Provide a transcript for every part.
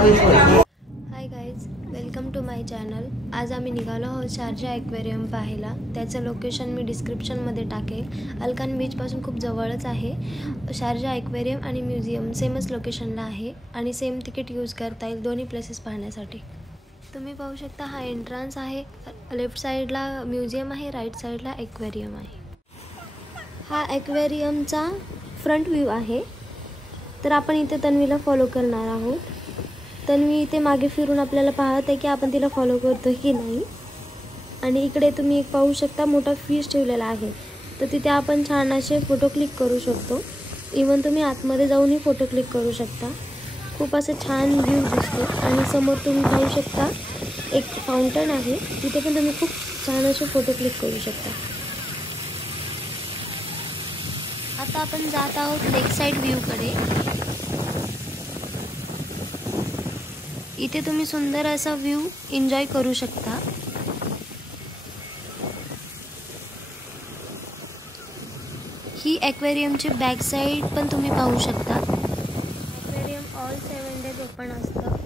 High guys, welcome to my channel. आज आम्ही निघालो आहोत शारजा ॲक्वेरियम पाहायला. त्याचं लोकेशन मी डिस्क्रिप्शनमध्ये टाकेल. अलकान बीचपासून खूप जवळच आहे. शारजा ॲक्वेरियम आणि म्युझियम सेमच लोकेशनला आहे आणि सेम तिकीट यूज करता येईल दोन्ही प्लेसेस पाहण्यासाठी. तुम्ही पाहू शकता हा एंट्रन्स आहे. लेफ्ट साईडला म्युझियम आहे, राईट साईडला ॲक्वेरियम आहे. हा ॲक्वेरियमचा फ्रंट व्ह्यू आहे. तर आपण इथे तन्वीला फॉलो करणार आहोत. तन्वी इथे मागे फिरून आपल्याला पाहत आहे की आपण तिला फॉलो करतो की नाही. आणि इकडे तुम्ही एक पाहू शकता मोठा फिश ठेवलेला आहे. तर तिथे आपण छान असे फोटो क्लिक करू शकतो. इवन तुम्ही आतमध्ये जाऊनही फोटो क्लिक करू शकता. खूप असं छान व्ह्यू दिसतो. आणि समोर तुम्ही पाहू शकता एक फाउंटन आहे. तिथे पण तुम्ही खूप छान असे फोटो क्लिक करू शकता. आता आपण जात आहोत लेक साईड व्ह्यूकडे. इथे तुम्ही सुंदर असा व्ह्यू एन्जॉय करू शकता. ही ॲक्वेरियमची बॅक साईड पण तुम्ही पाहू शकता. ॲक्वेरियम ऑल 7 days ओपन असतं.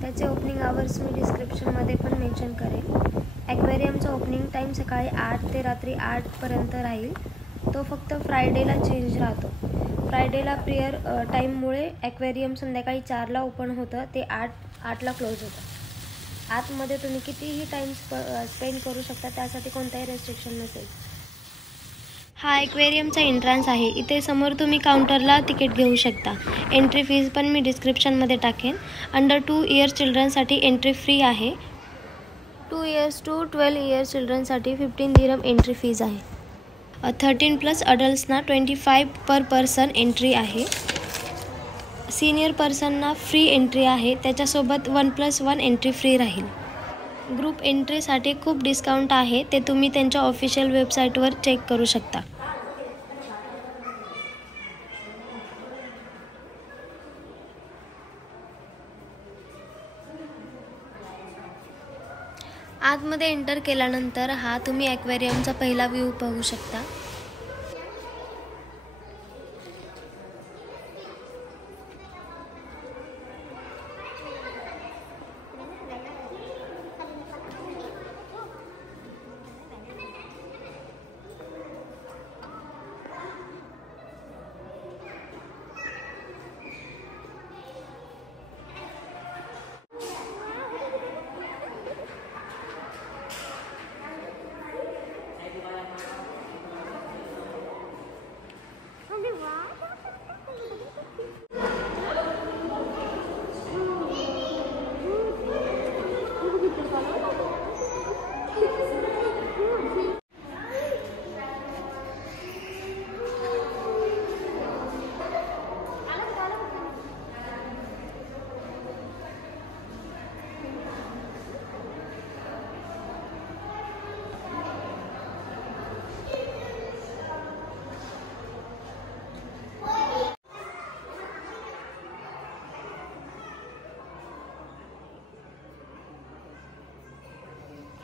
त्याचे ओपनिंग आवर्स मी डिस्क्रिप्शनमध्ये पण मेन्शन करेन. ॲक्वेरियमचा ओपनिंग टाईम सकाळी 8 ते रात्री 8पर्यंत राहील. तो फक्त फ्रायडेला चेंज राहतो. फ्रायडेला प्रेयर टाईममुळे ॲक्वेरियम संध्याकाळी 4ला ओपन होतं, ते 8ला क्लोज होतं. आतमध्ये तुम्ही कितीही टाईम स्पेंड करू शकता, त्यासाठी कोणताही रेस्ट्रिक्शन नसेल. हा ॲक्वेरियमचा एंट्रन्स आहे. इथे समोर तुम्ही काउंटरला तिकीट घेऊ शकता. एंट्री फीज पण मी डिस्क्रिप्शनमध्ये टाकेन. अंडर 2 years चिल्ड्रनसाठी एंट्री फ्री आहे. 2 years to 12 years चिल्ड्रनसाठी 15 dirham entry fees आहे. 13+ अडल्ट्सना 25 पर पर्सन एंट्री आहे. सीनियर पर्सनना फ्री एंट्री आहे. त्याच्यासोबत 1+1 एंट्री फ्री राहील. ग्रुप एंट्रीसाठी खूप डिस्काउंट आहे. ते तुम्ही त्यांच्या ऑफिशियल वेबसाईटवर चेक करू शकता. आतमध्ये एंटर केल्यानंतर हा तुम्ही ॲक्वेरियमचा पहिला व्ह्यू पाहू शकता.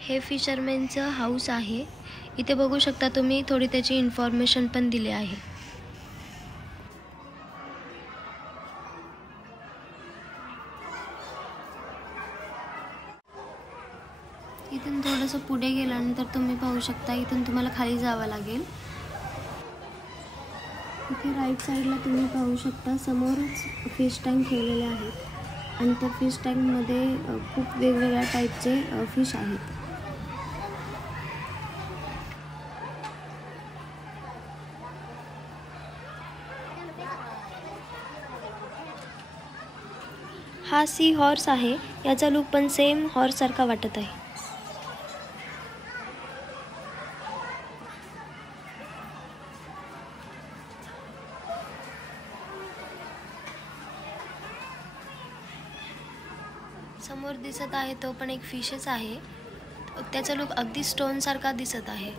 हे फिशरमॅनचं हाऊस आहे. इथे बघू शकता तुम्ही, थोडी त्याची इन्फॉर्मेशन पण दिली आहे. इथून थोडंसं पुढे गेल्यानंतर तुम्ही पाहू शकता, इथून तुम्हाला खाली जावं लागेल. इथे राईट साईडला तुम्ही पाहू शकता समोरच फिश टँक ठेवलेले आहेत. आणि त्या फिश टँकमध्ये खूप वेगवेगळ्या टाईपचे फिश आहेत. हा सी हॉर्स आहे. याचा लुक पण सेम हॉर्ससारखा वाटत आहे. समोर दिसत आहे तो पण एक फिशच आहे. त्याचा लुक अगदी स्टोनसारखा दिसत आहे.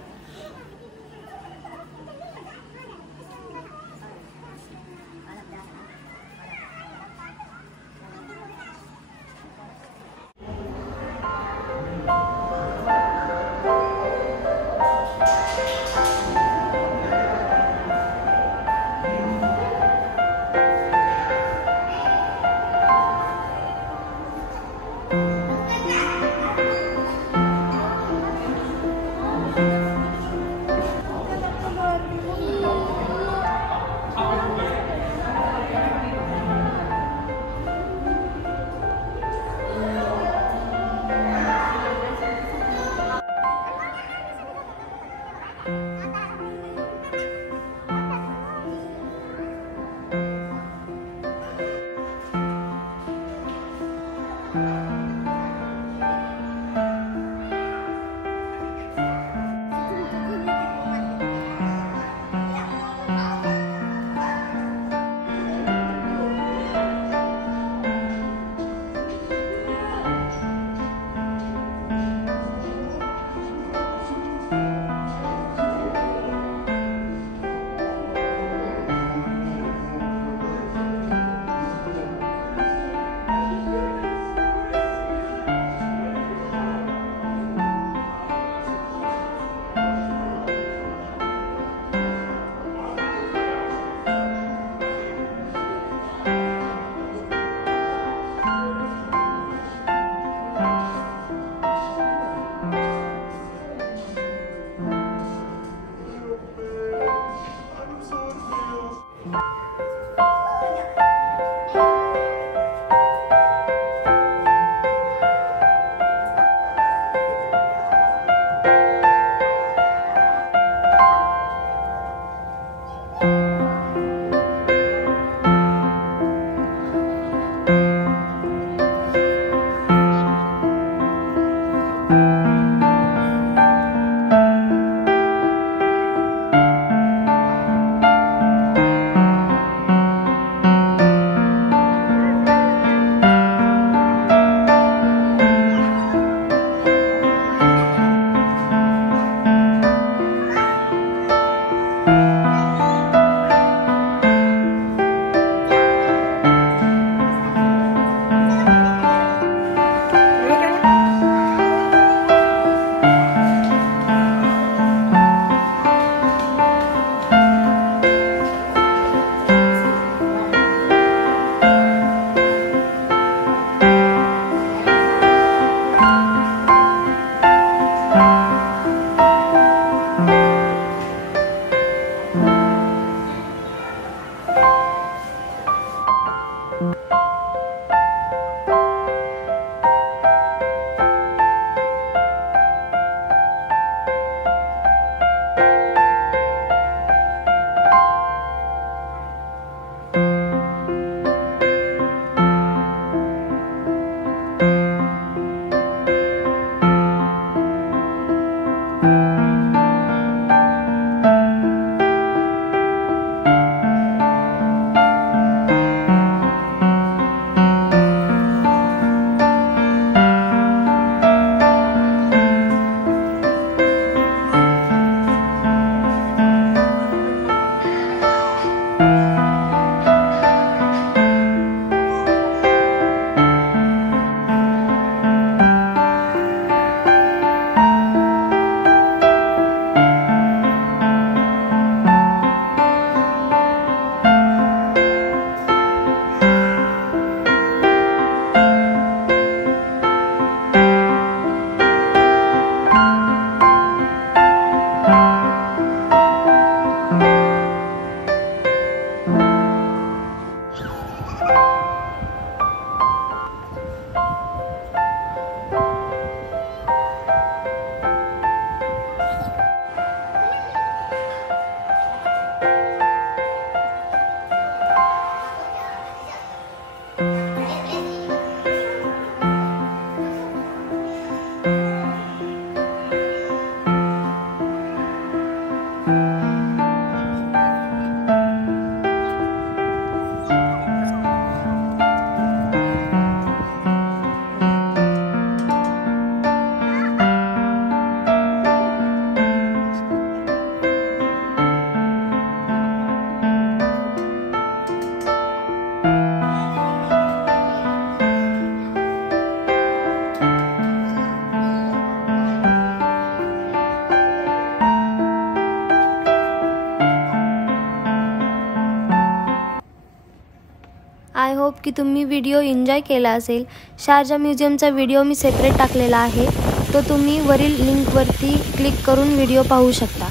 आय होप की तुम्ही व्हिडिओ एन्जॉय केला असेल. शारजा म्युझियमचा व्हिडिओ मी सेपरेट टाकलेला आहे, तो तुम्ही वरील लिंकवरती क्लिक करून व्हिडिओ पाहू शकता.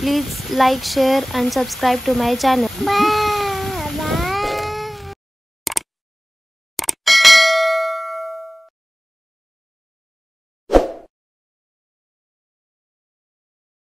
Please like, share and subscribe to my channel.